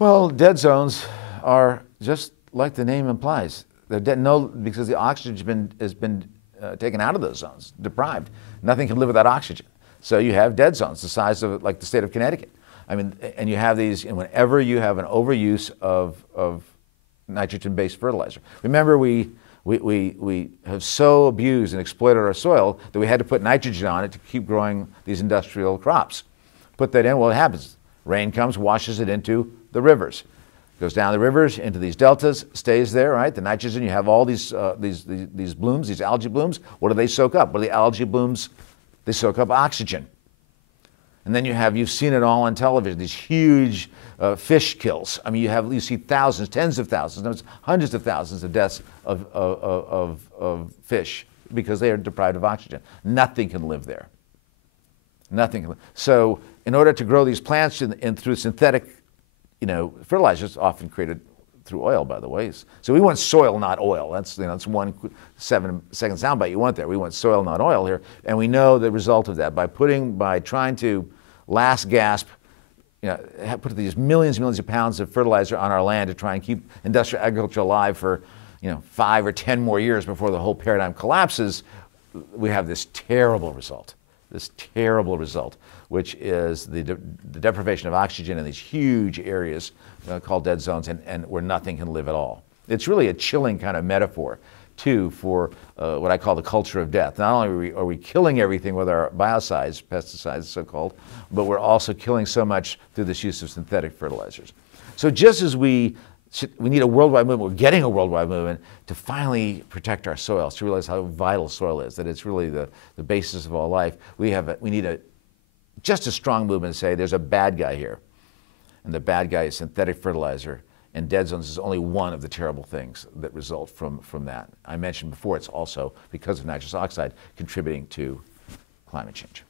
Well, dead zones are just like the name implies. They're dead because the oxygen has been taken out of those zones, deprived. Nothing can live without oxygen. So you have dead zones the size of like the state of Connecticut. I mean, and you have these, and whenever you have an overuse of nitrogen-based fertilizer. Remember, we have so abused and exploited our soil that we had to put nitrogen on it to keep growing these industrial crops. Put that in, well, what happens? Rain comes, washes it into the rivers. Goes down the rivers into these deltas, stays there, right? The nitrogen, you have all these blooms, these algae blooms. What do they soak up? What do the algae blooms? They soak up oxygen. And then you've seen it all on television, these huge fish kills. I mean, you see thousands, tens of thousands, hundreds of thousands of deaths of fish because they are deprived of oxygen. Nothing can live there. Nothing can live. So in order to grow these plants through synthetic fertilizers, often created through oil, by the way. So we want soil, not oil. That's 1 7-second soundbite you want there. We want soil, not oil here, and we know the result of that by trying to last gasp, put these millions and millions of pounds of fertilizer on our land to try and keep industrial agriculture alive for 5 or 10 more years before the whole paradigm collapses. We have this terrible result. Which is the deprivation of oxygen in these huge areas called dead zones, and where nothing can live at all. It's really a chilling kind of metaphor, too, for what I call the culture of death. Not only are we killing everything with our biocides, pesticides so-called, but we're also killing so much through this use of synthetic fertilizers. So just as we need a worldwide movement, we're getting a worldwide movement to finally protect our soils, to realize how vital soil is, that it's really the basis of all life. We need just a strong movement to say there's a bad guy here, and the bad guy is synthetic fertilizer, and dead zones is only one of the terrible things that result from that. I mentioned before, it's also, because of nitrous oxide, contributing to climate change.